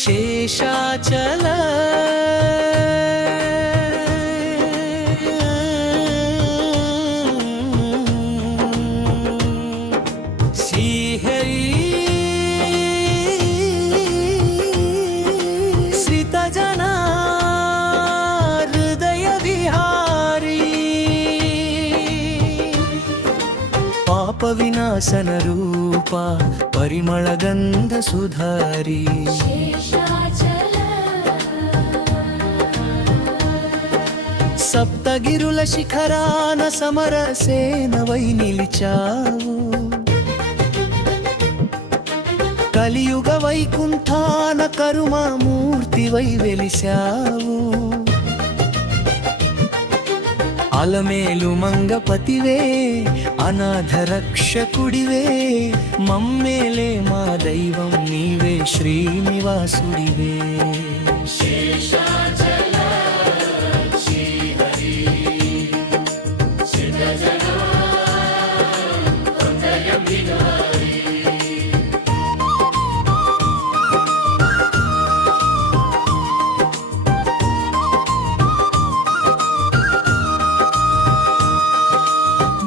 శేషాచల శ్రీహరి శ్రితజనా హృదయ విహారీ పాప వినాశన రూప పరిమళ గంధ సుధారీ సప్తగిరుల శిఖరాన సమర సేనవై నిలిచావు కలియుగ వైకుంఠాన కరుణామూర్తివై వెలిశావు అలమేలు మంగపతివే అనాథ రక్షకుడివే మమ్మేలే మా దైవం నీవే శ్రీనివాసుడివే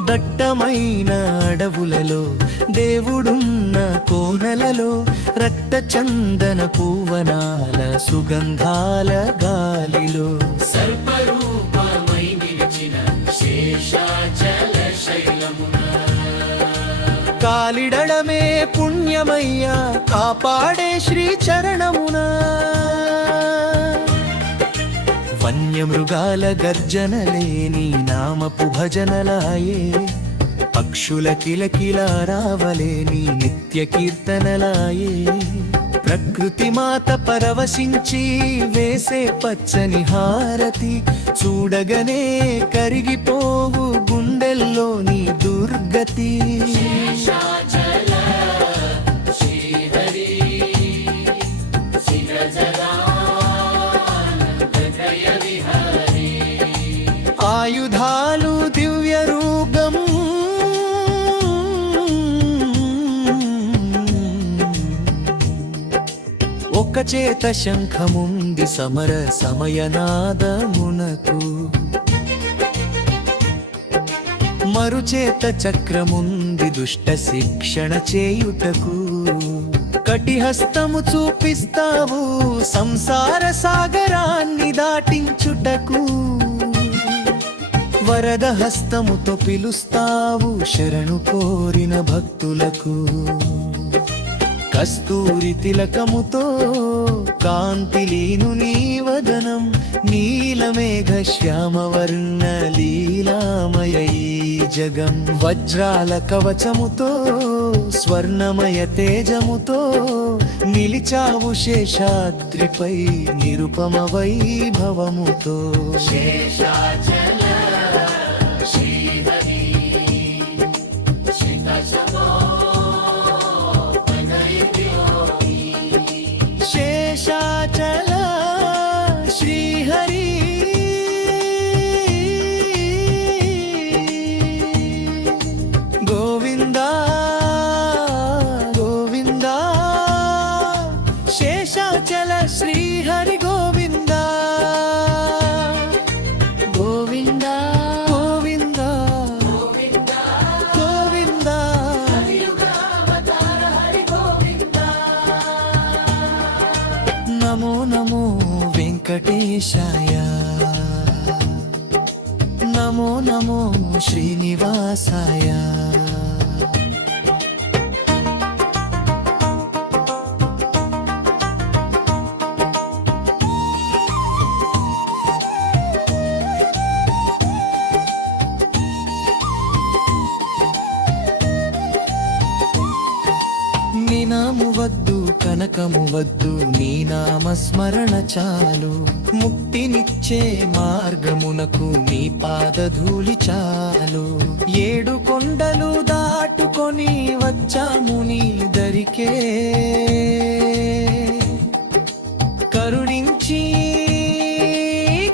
దట్టమైన అడవులలో దేవుడున్న కోనలలో రక్త చందన పూవనాల సుగంధాల గాలిలో సర్పరూపమై నిలిచిన శేషాచల శైలమున కాలిడడమే పుణ్యమయ్యా కాపాడే శ్రీ చరణమున వన్యమృగాల గర్జనలేని నామపు భజనలాయే పక్షుల కిలకిలారావలేని నిత్య కీర్తనలాయే ప్రకృతి మాత పరవశించి వేసే పచ్చని హారతి చూడగనే కరిగిపోవు గుండెల్లోని దుర్గతి ఆయుధాలు దివ్య రూపం ఒక చేత శంఖముంది సమర సమయనాదమునకు మరుచేత చక్రముంది దుష్ట శిక్షణ చేయుటకు కటిహస్తము చూపిస్తావు సంసార సాగరాన్ని దాటించుటకు వరద హస్తముతో పిలుస్తావు శరణు కోరిన భక్తులకు కస్తూరి తిలకముతో కాంతిలీను నీ వదనం నీలమేఘ శ్యామవర్ణ లీలామయ ఈ జగం వజ్రాల కవచముతో స్వర్ణమయ తేజముతో నిలిచావు శేషాద్రిపై నిరుపమ వైభవముతో శేషాచల శేషాచల శ్రీహరి గోవింద గోవింద శేషాచల శ్రీహరి గోవింద గోవింద గోవింద గోవింద నమో నమో వెంకటేశాయ నమో నమో శ్రీనివాసాయ నినాము వద్దు కనకము వద్దు నీ నామస్మరణ చాలు ముక్తినిచ్చే మార్గమునకు నీ పాదధూళి చాలు ఏడు కొండలు దాటుకొని వచ్చాము నీ దరికే కరుణించి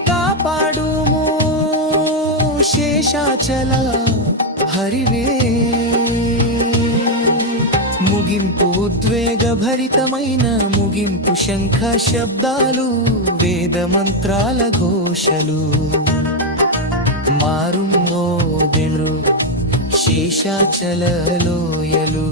కాపాడుము శేషాచల హరివే ముగింపు ఉద్వేగభరితమైన ముగింపు శంఖ శబ్దాలు వేద మంత్రాల ఘోషలు మారుమోదెను శేషాచల లోయలు